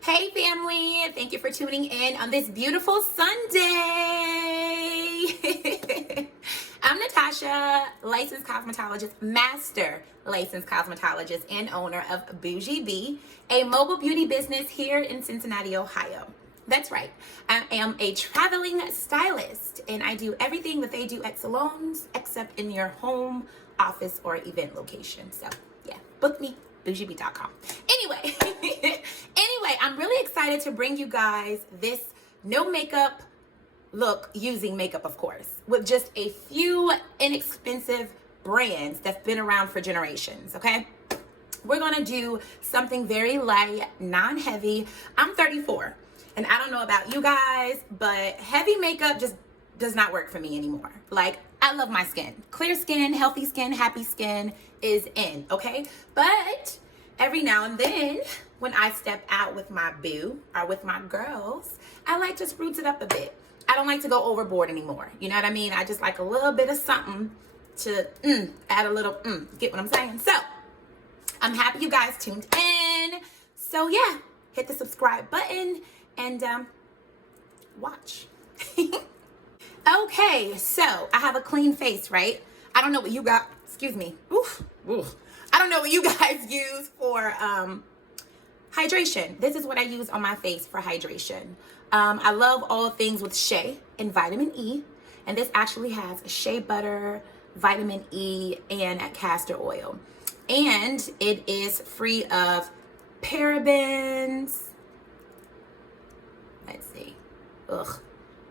Hey family, thank you for tuning in on this beautiful Sunday. I'm Natasha, licensed cosmetologist, master licensed cosmetologist, and owner of BoojiBEE, a mobile beauty business here in Cincinnati, Ohio. That's right, I am a traveling stylist and I do everything that they do at salons except in your home, office, or event location. So yeah, book me, BoojiBEE.com. Anyway, I'm really excited to bring you guys this no makeup look, using makeup of course, with just a few inexpensive brands that's been around for generations, okay? We're gonna do something very light, non-heavy. I'm 34, and I don't know about you guys, but heavy makeup just does not work for me anymore. Like, I love my skin. Clear skin, healthy skin, happy skin is in, okay? But every now and then, when I step out with my boo or with my girls, I like to spruce it up a bit. I don't like to go overboard anymore. You know what I mean? I just like a little bit of something to add a little get what I'm saying? So, I'm happy you guys tuned in. So yeah, hit the subscribe button and watch. Okay, so I have a clean face, right? I don't know what you got, excuse me. Oof. I don't know what you guys use for hydration. This is what I use on my face for hydration. I love all things with shea and vitamin E. And this actually has shea butter, vitamin E, and castor oil. And it is free of parabens. Let's see.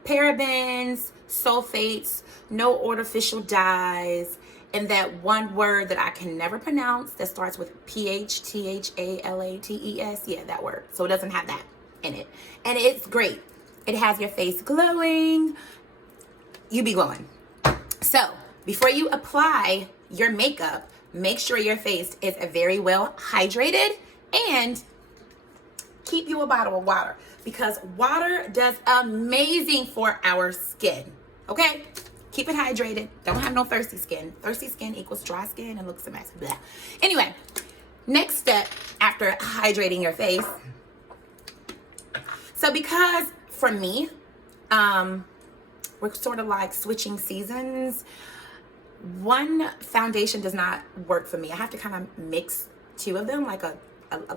Parabens, sulfates, no artificial dyes, and that one word that I can never pronounce that starts with PHTHALATES. Yeah, that word. So it doesn't have that in it. And it's great. It has your face glowing. You be glowing. So before you apply your makeup, make sure your face is very well hydrated and keep you a bottle of water, because water does amazing for our skin, okay? Keep it hydrated. Don't have no thirsty skin. Thirsty skin equals dry skin and looks a mess. Blah. Anyway, next step after hydrating your face. So because for me, we're sort of like switching seasons. One foundation does not work for me. I have to kind of mix two of them, like a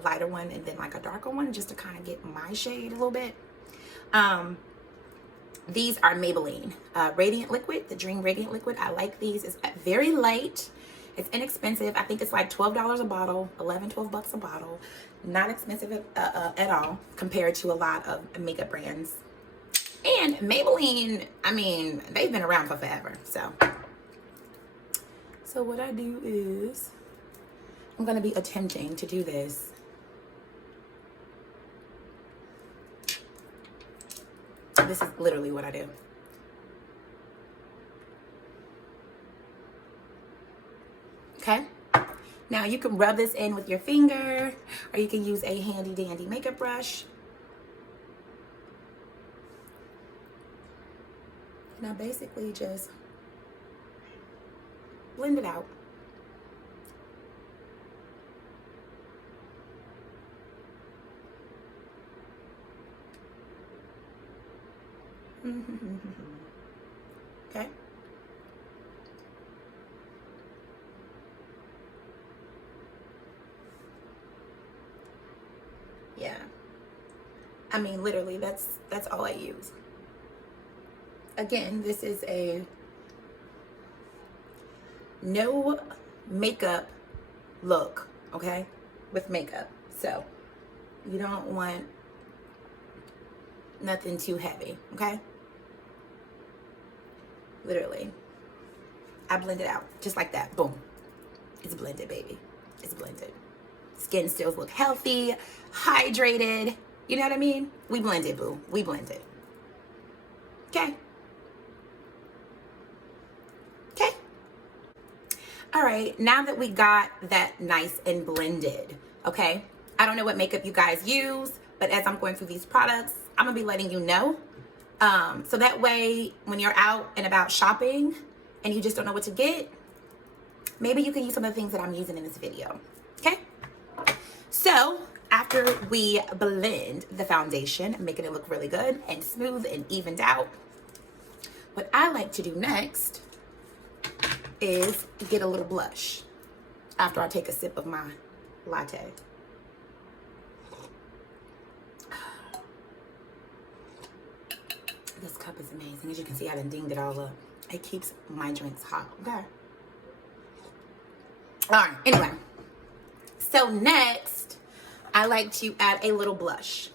lighter one and then like a darker one, just to kind of get my shade a little bit. These are Maybelline Radiant Liquid, the Dream Radiant Liquid. I like these. It's very light. It's inexpensive. I think it's like $12 a bottle, 12 bucks a bottle. Not expensive at all compared to a lot of makeup brands. And Maybelline, I mean, they've been around for forever. So what I do is, I'm going to be attempting to do this. This is literally what I do. Okay? Now you can rub this in with your finger, or you can use a handy dandy makeup brush. Now basically just blend it out. Okay. Yeah. I mean, literally, that's all I use. Again, this is a no makeup look, okay? With makeup. So, you don't want nothing too heavy, okay? Literally. I blend it out just like that. Boom. It's blended, baby. It's blended. Skin still look healthy, hydrated. You know what I mean? We blend it, boo. We blend it. Okay? Okay? All right, now that we got that nice and blended, okay? I don't know what makeup you guys use, but as I'm going through these products, I'm gonna be letting you know. So that way, when you're out and about shopping and you just don't know what to get, maybe you can use some of the things that I'm using in this video, okay? So after we blend the foundation, making it look really good and smooth and evened out, what I like to do next is get a little blush after I take a sip of my latte. This cup is amazing. As you can see, I done dinged it all up. It keeps my drinks hot, okay? All right, anyway. So next, I like to add a little blush.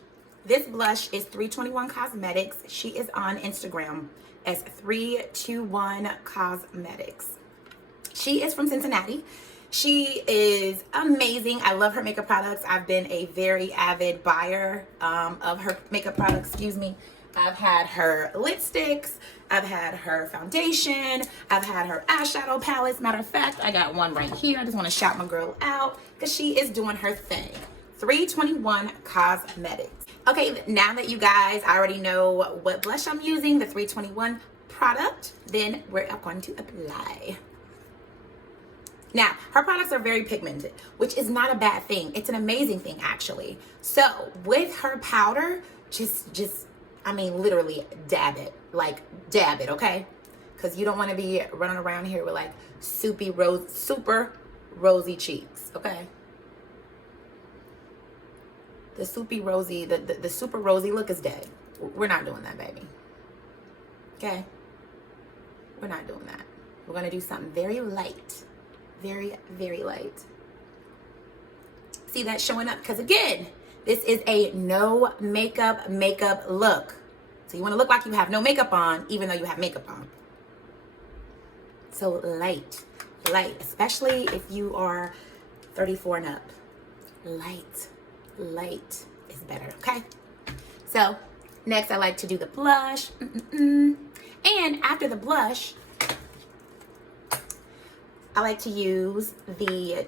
This blush is 321 Cosmetics. She is on Instagram as 321 Cosmetics. She is from Cincinnati. She is amazing. I love her makeup products. I've been a very avid buyer of her makeup products, excuse me. I've had her lipsticks, I've had her foundation, I've had her eyeshadow palettes. Matter of fact, I got one right here. I just want to shout my girl out because she is doing her thing. 321 Cosmetics. Okay, now that you guys already know what blush I'm using, the 321 product, then we're going to apply. Now, her products are very pigmented, which is not a bad thing. It's an amazing thing, actually. So, with her powder, I mean, literally dab it. Like, dab it, okay? Because you don't want to be running around here with, like, super rosy cheeks, okay? The super rosy look is dead. We're not doing that, baby. Okay? We're not doing that. We're going to do something very light. Very, very light. See that showing up? Because, again, this is a no makeup look. So you want to look like you have no makeup on, even though you have makeup on. So light, especially if you are 34 and up. Light is better, okay? So next I like to do the blush. And after the I like to use the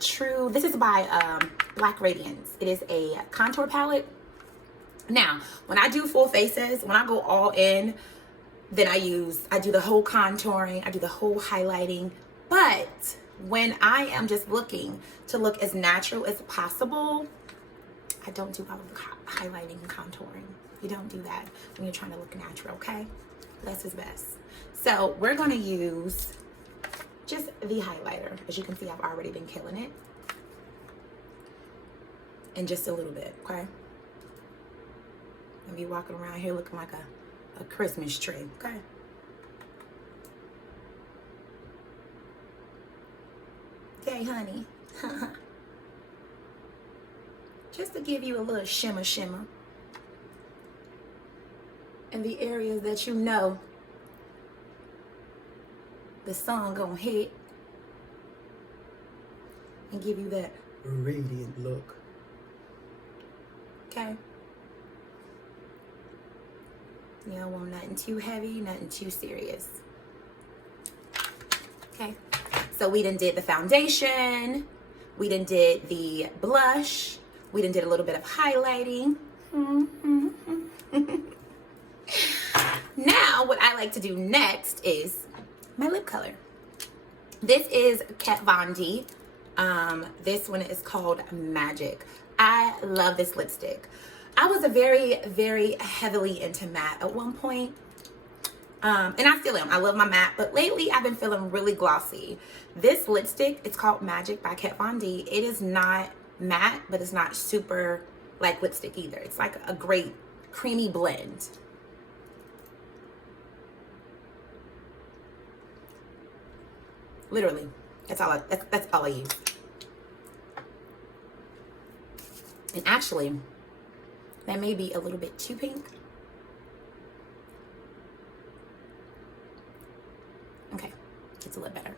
this is by Black Radiance. It is a contour palette. Now, when I do full faces, when I go all in, then I do the whole contouring, I do the whole highlighting. But when I am just looking to look as natural as possible, I don't do all of the highlighting and contouring. You don't do that when you're trying to look natural, okay? Less is best. So we're going to use just the highlighter. As you can see, I've already been killing it. And just a little bit, okay? And be walking around here looking like a Christmas tree, okay? Okay, honey. Just to give you a little shimmer in the areas that you know the sun gonna hit and give you that radiant look. Okay? You don't want nothing too heavy, nothing too serious. Okay? So we done did the foundation. We done did the blush. We done did a little bit of highlighting. Now, what I like to do next is my lip color. This is Kat Von D. This one is called Magic. I love this lipstick. I was a very, very heavily into matte at one point. And I still am. I love my matte. But lately, I've been feeling really glossy. This lipstick, it's called Magic by Kat Von D. It is not matte, but it's not super like lipstick either. It's like a great creamy blend. Literally, that's all I use. And actually, that may be a little bit too pink. Okay, it's a little better.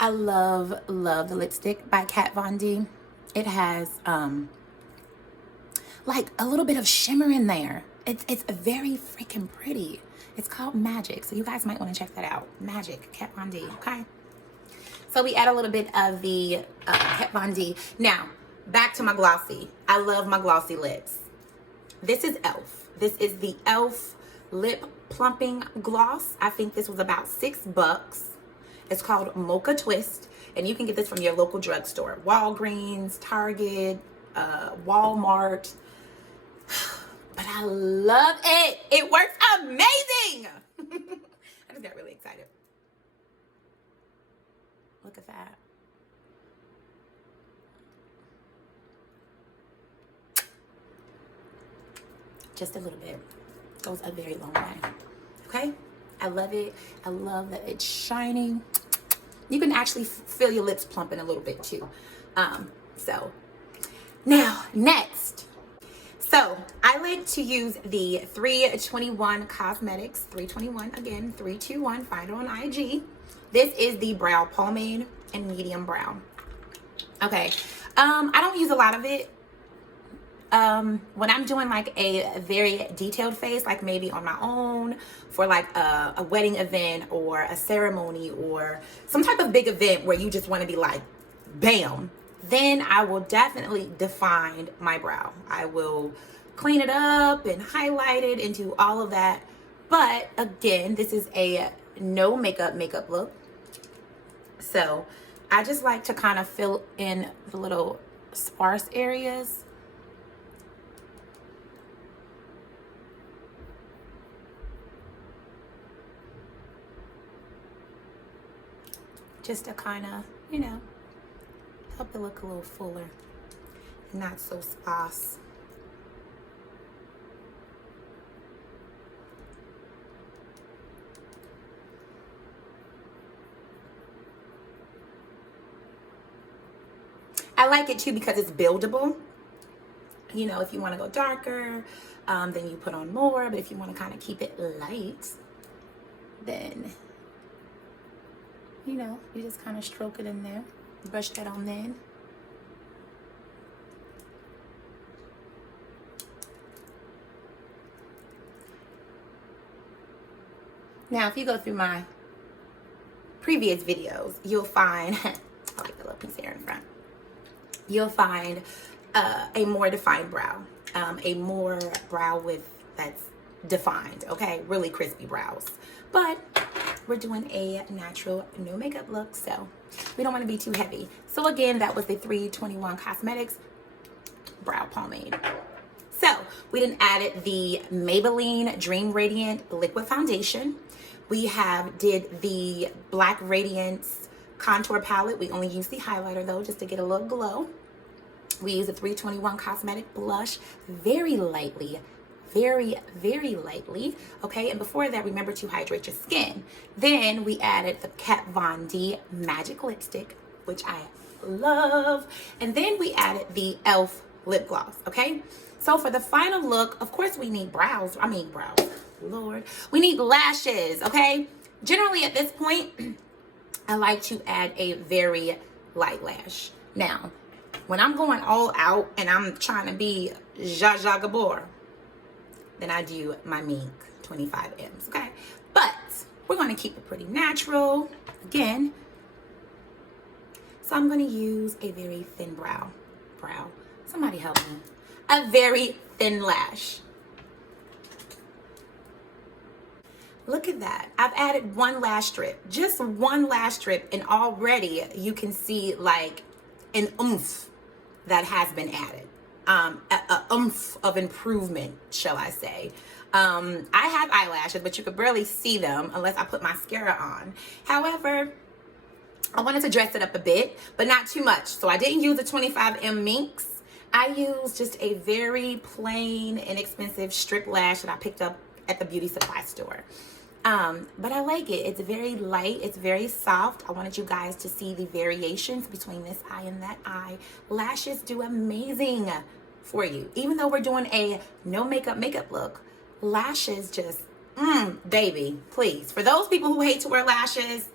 I love the lipstick by Kat Von D. It has like a little bit of shimmer in there. It's very freaking pretty. It's called Magic, so you guys might want to check that out. Magic, Kat Von D, okay? So we add a little bit of the Kat Von D. Now, back to my glossy. I love my glossy lips. This is e.l.f. This is the e.l.f. Lip Plumping Gloss. I think this was about $6. It's called Mocha Twist. And you can get this from your local drugstore. Walgreens, Target, Walmart. But I love it. It works amazing. I just got really excited. Look at that. Just a little bit goes a very long way. Okay, I love it. I love that it's shining. You can actually feel your lips plumping a little bit too. So now next, so I like to use the 321 Cosmetics, 321 again, 321. Find it on IG. This is the brow pomade in medium brown. Okay, I don't use a lot of it. When I'm doing like a very detailed face, like maybe on my own for like a wedding event or a ceremony or some type of big event where you just want to be like, bam, then I will definitely define my brow. I will clean it up and highlight it and do all of that. But again, this is a no makeup look. So I just like to kind of fill in the little sparse areas. Just to kind of, you know, help it look a little fuller, not so sparse. I like it too because it's buildable. You know, if you want to go darker, then you put on more. But if you want to kind of keep it light, then, you know, you just kind of stroke it in there. Brush that on in. Now, if you go through my previous videos, you'll find, I like the little piece here in front. You'll find a more defined brow, a more brow with that's defined, okay? Really crispy brows. But we're doing a natural no makeup look, so we don't want to be too heavy. So again, that was the 321 Cosmetics brow pomade. So we then added the Maybelline Dream Radiant Liquid Foundation. We did the Black Radiance contour palette. We only use the highlighter though, just to get a little glow. We use a 321 Cosmetic blush very lightly, very lightly, okay? And before that, remember to hydrate your skin. Then we added the Kat Von D Magic Lipstick, which I love. And then we added the e.l.f. lip gloss, okay? So for the final look, of course we need brows, Lord. We need lashes, okay? Generally at this point, I like to add a very light lash. Now, when I'm going all out and I'm trying to be Zsa Zsa Gabor, then I do my Mink 25Ms, okay? But we're going to keep it pretty natural, again. So I'm going to use a very thin brow. Somebody help me. A very thin lash. Look at that. I've added one lash strip, just one lash strip, and already you can see like an oomph that has been added. A oomph of improvement, shall I say. I have eyelashes, but you could barely see them unless I put mascara on. However, I wanted to dress it up a bit, but not too much. So I didn't use the 25M Minks. I used just a very plain, inexpensive strip lash that I picked up at the beauty supply store. But I like it. It's very light. It's very soft. I wanted you guys to see the variations between this eye and that eye. Lashes do amazing for you. Even though we're doing a no makeup look, lashes just, baby, please. For those people who hate to wear lashes,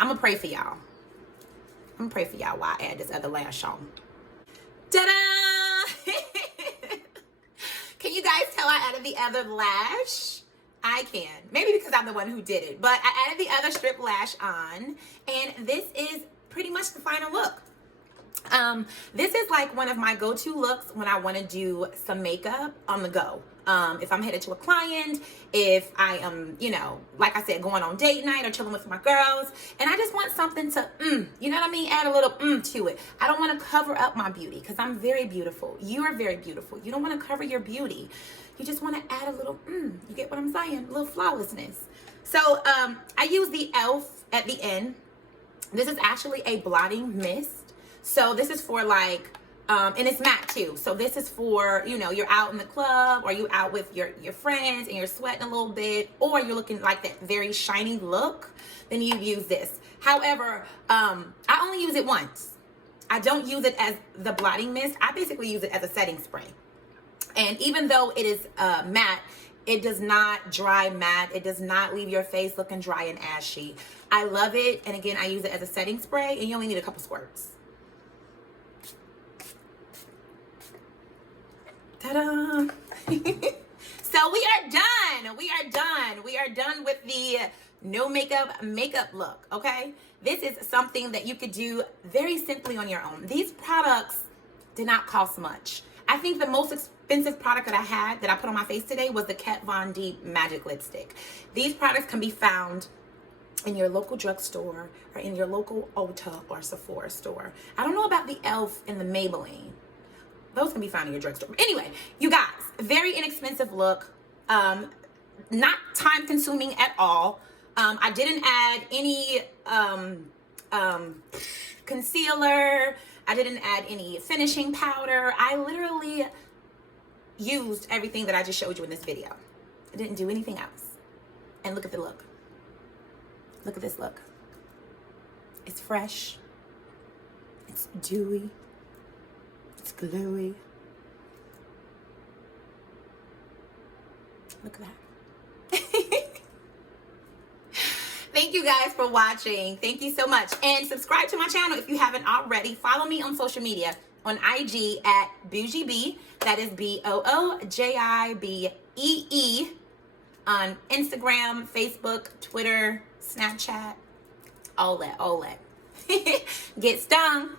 I'm gonna pray for y'all. I'm gonna pray for y'all while I add this other lash on. Ta-da! Can you guys tell I added the other lash? I can. Maybe because I'm the one who did it. But I added the other strip lash on. And this is pretty much the final look. This is like one of my go-to looks when I want to do some makeup on the go. if I'm headed to a client, if I am, you know, like I said, going on date night or chilling with my girls, and I just want something to, you know what I mean? Add a little to it. I don't want to cover up my beauty because I'm very beautiful. You are very beautiful. You don't want to cover your beauty. You just want to add a little, you get what I'm saying? A little flawlessness. So I use the e.l.f. at the end. This is actually a blotting mist. So this is for like, and it's matte too. So this is for, you know, you're out in the club or you out with your friends and you're sweating a little bit, or you're looking like that very shiny look, then you use this. However, I only use it once. I don't use it as the blotting mist. I basically use it as a setting spray. And even though it is matte, it does not dry matte. It does not leave your face looking dry and ashy. I love it. And again, I use it as a setting spray, and you only need a couple squirts. Ta-da! So we are done. We are done. We are done with the no makeup look, okay? This is something that you could do very simply on your own. These products did not cost much. I think the most expensive product that I had that I put on my face today was the Kat Von D Magic Lipstick. These products can be found in your local drugstore or in your local Ulta or Sephora store. I don't know about the e.l.f. and the Maybelline. Those can be found in your drugstore. Anyway, you guys, very inexpensive look. Not time consuming at all. I didn't add any concealer. I didn't add any finishing powder. I literally used everything that I just showed you in this video. I didn't do anything else. And look at the look. Look at this look. It's fresh. It's dewy. It's glowy. Look at that. Thank you guys for watching. Thank you so much. And subscribe to my channel if you haven't already. Follow me on social media on IG at BoojiBEE. That is BOOJIBEE. On Instagram, Facebook, Twitter, Snapchat, all that. Get stung.